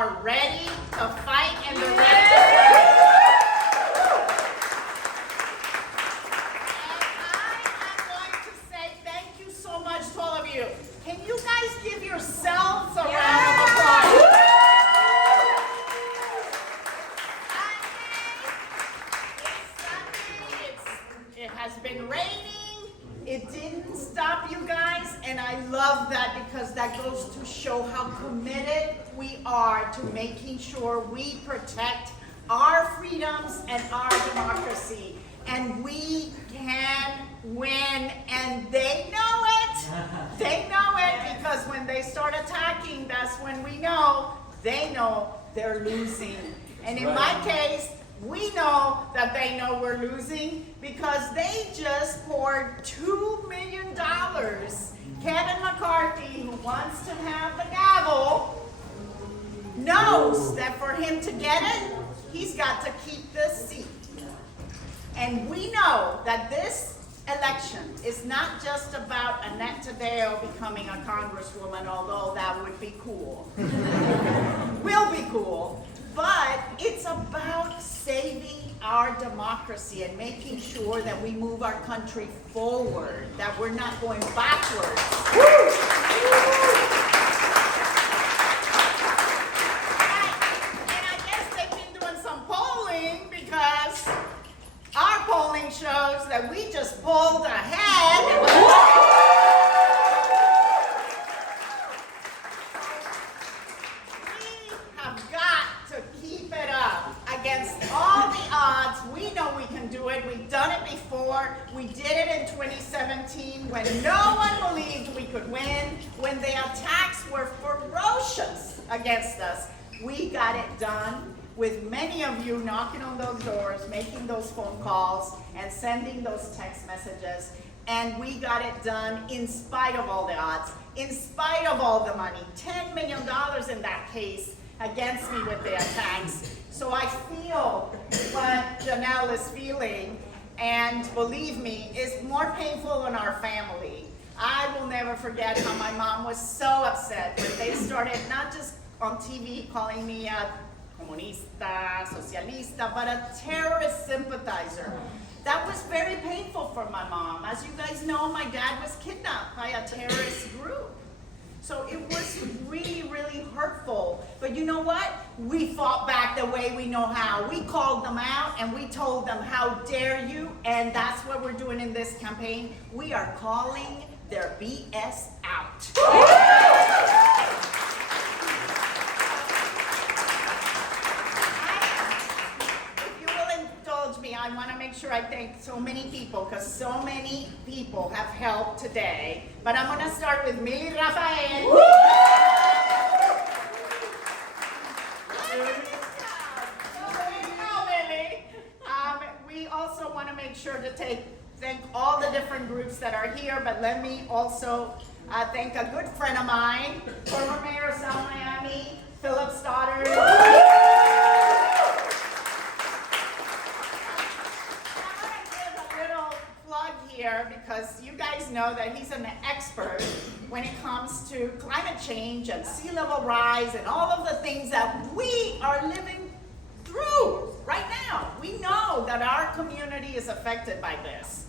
are ready to fight and they're ready to fight. To all of you. Can you guys give yourselves a round of applause? It's Sunday. It has been raining. It didn't stop you guys, and I love that because that goes to show how committed we are to making sure we protect our freedoms and our democracy. And we can win, and they know it. They know it because when they start attacking, that's when we know they know they're losing. And in my case, we know that they know we're losing because they just poured $2 million. Kevin McCarthy, who wants to have the gavel, knows that for him to get it, he's got to keep the seat. And we know that this election is not just about Annette Taddeo becoming a congresswoman, although that would be cool. Will be cool. But it's about saving our democracy and making sure that we move our country forward, that we're not going backwards. And I guess they've been doing some polling because our polling shows that we just pulled ahead. We have got to keep it up against all the odds. We know we can do it. We've done it before. We did it in 2017 when no one believed we could win, when the attacks were ferocious against us. We got it done, with many of you knocking on those doors, making those phone calls, and sending those text messages. And we got it done in spite of all the odds, in spite of all the money. $10 million in that case against me with the attacks. So I feel what Janelle is feeling, and believe me, it's more painful in our family. I will never forget how my mom was so upset when they started, not just on TV, calling me a comunista, socialista, but a terrorist sympathizer. That was very painful for my mom. As you guys know, my dad was kidnapped by a terrorist group. So it was really, really hurtful. But you know what? We fought back the way we know how. We called them out and we told them, how dare you? And that's what we're doing in this campaign. We are calling their BS out. I want to make sure I thank so many people, because so many people have helped today. But I'm going to start with Milly Rafael. We also want to make sure to thank all the different groups that are here, but let me also thank a good friend of mine, former mayor of South Miami, Philip Stoddard. Because you guys know that he's an expert when it comes to climate change and sea level rise and all of the things that we are living through right now. We know that our community is affected by this.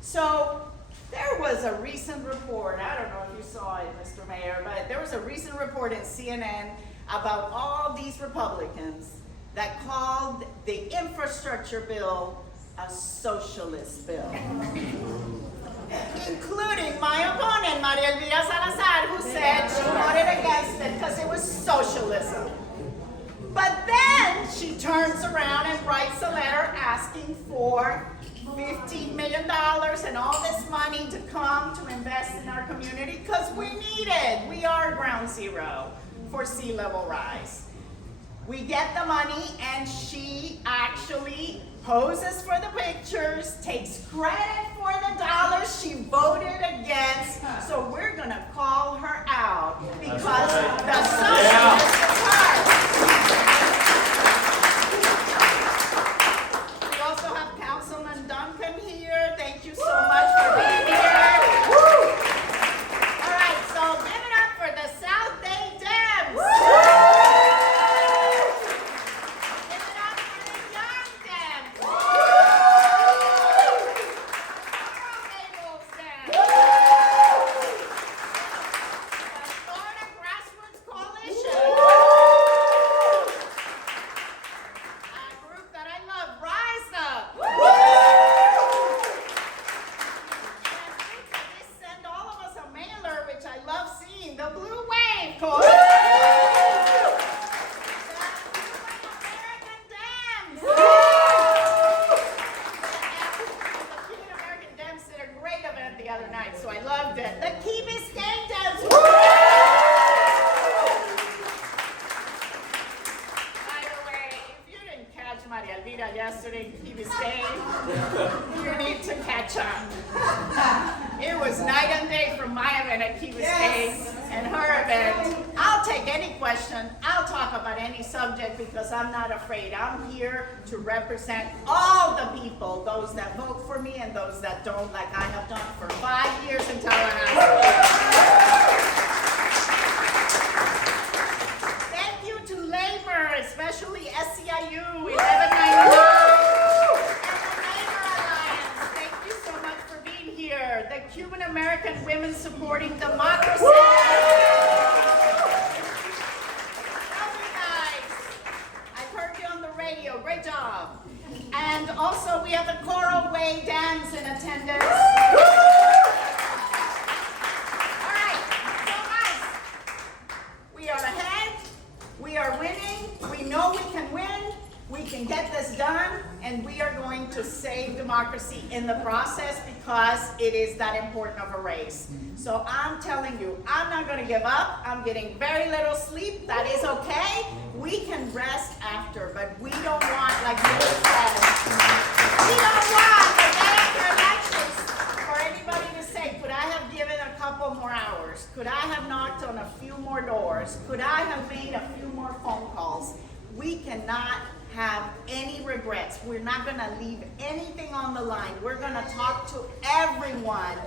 So there was a recent report, I don't know if you saw it, Mr. Mayor, but there was a recent report in CNN about all these Republicans that called the infrastructure bill a socialist bill, including my opponent, Maria Elvira Salazar, who said she voted against it because it was socialism. But then she turns around and writes a letter asking for $15 million and all this money to come to invest in our community because we need it. We are ground zero for sea level rise. We get the money and she actually poses for the pictures, takes credit for the dollars she voted against, so we're gonna call her out because the socialist is her. We also have Councilman Duncan here. Thank you so much for being here. All right, so give it up for the South Bay Dems. blue wave, Corey. American Dams. The Cuban American Dams did a great event the other night, so I loved it. The Key Biscayne Dams. By the way, if you didn't catch Maria Elvira yesterday in Key Biscayne, you need to catch up. It was night and day from my event at Key Biscayne and her event. I'll take any question. I'll talk about any subject because I'm not afraid. I'm here to represent all the people, those that vote for me and those that don't, like I have done for 5 years in Tallahassee. Thank you to labor, especially SEIU 1199. The Cuban American Women Supporting Democracy. Very nice. I've heard you on the radio. Great job. And also we have the Coral Way Dams in attendance. All right. So guys, we are ahead. We are winning. We know we can win. We can get this done, and we are going to save democracy in the process because it is that important of a race. So I'm telling you, I'm not going to give up. I'm getting very little sleep. That is okay. We can rest after, but we don't want, like you said, we don't want the day after elections for anybody to say, could I have given a couple more hours? Could I have knocked on a few more doors? Could I have made a few more phone calls? We cannot have any regrets. We're not going to leave anything on the line. We're going to talk to everyone,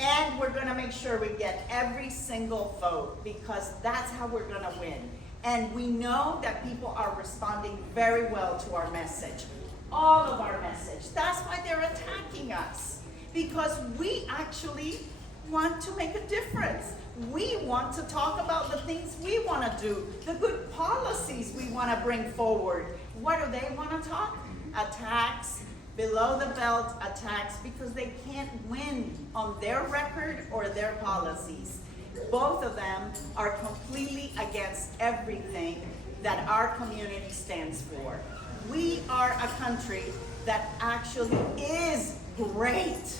and we're going to make sure we get every single vote because that's how we're going to win. And we know that people are responding very well to our message, all of our message. That's why they're attacking us, because we actually want to make a difference. We want to talk about the things we want to do, the good policies we want to bring forward. What do they want to talk? Attacks, below the belt attacks, because they can't win on their record or their policies. Both of them are completely against everything that our community stands for. We are a country that actually is great.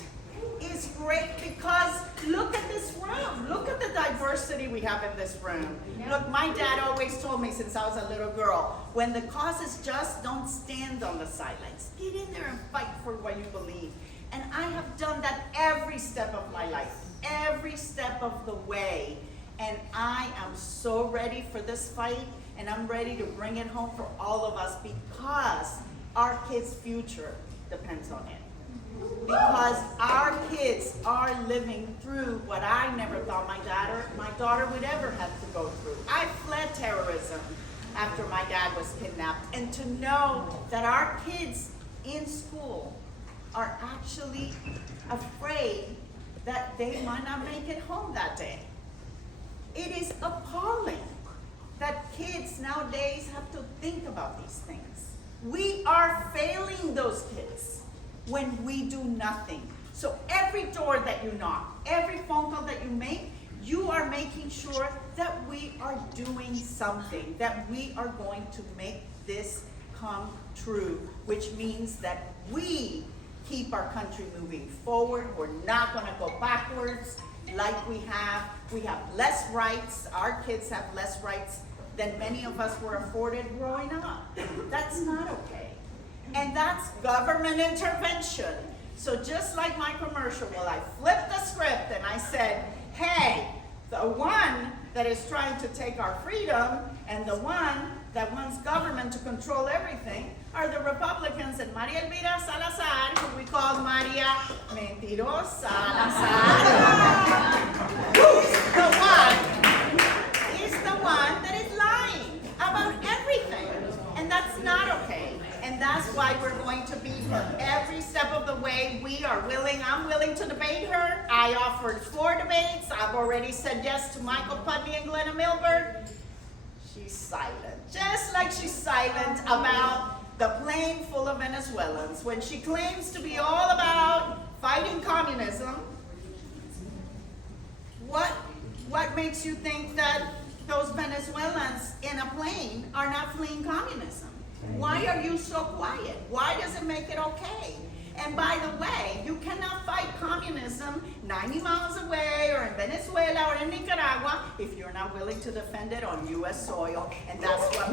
Is great because look at this room. Look at the diversity we have in this room. Look, my dad always told me since I was a little girl, when the cause is just, don't stand on the sidelines. Get in there and fight for what you believe. And I have done that every step of my life, every step of the way. And I am so ready for this fight, and I'm ready to bring it home for all of us because our kids' future depends on it. Because our kids are living through what I never thought my daughter would ever have to go through. I fled terrorism after my dad was kidnapped. And to know that our kids in school are actually afraid that they might not make it home that day. It is appalling that kids nowadays have to think about these things. We are failing those kids when we do nothing. So every door that you knock, every phone call that you make, you are making sure that we are doing something, that we are going to make this come true, which means that we keep our country moving forward. We're not going to go backwards like we have. We have less rights. Our kids have less rights than many of us were afforded growing up. That's not okay. And that's government intervention. So just like my commercial, well, I flipped the script and I said, hey, the one that is trying to take our freedom and the one that wants government to control everything are the Republicans and Maria Elvira Salazar, who we call Maria Mentirosa Salazar. Who's the one? Is the one that is lying about everything. And that's not okay. And that's why we're going to be her every step of the way. We are willing. I'm willing to debate her. I offered 4 debates. I've already said yes to Michael Putney and Glenna Milberg. She's silent. Just like she's silent about the plane full of Venezuelans. When she claims to be all about fighting communism, what What makes you think that those Venezuelans in a plane are not fleeing communism? Why are you so quiet? Why does it make it okay? And by the way, you cannot fight communism 90 miles away or in Venezuela or in Nicaragua if you're not willing to defend it on U.S. soil, and that's what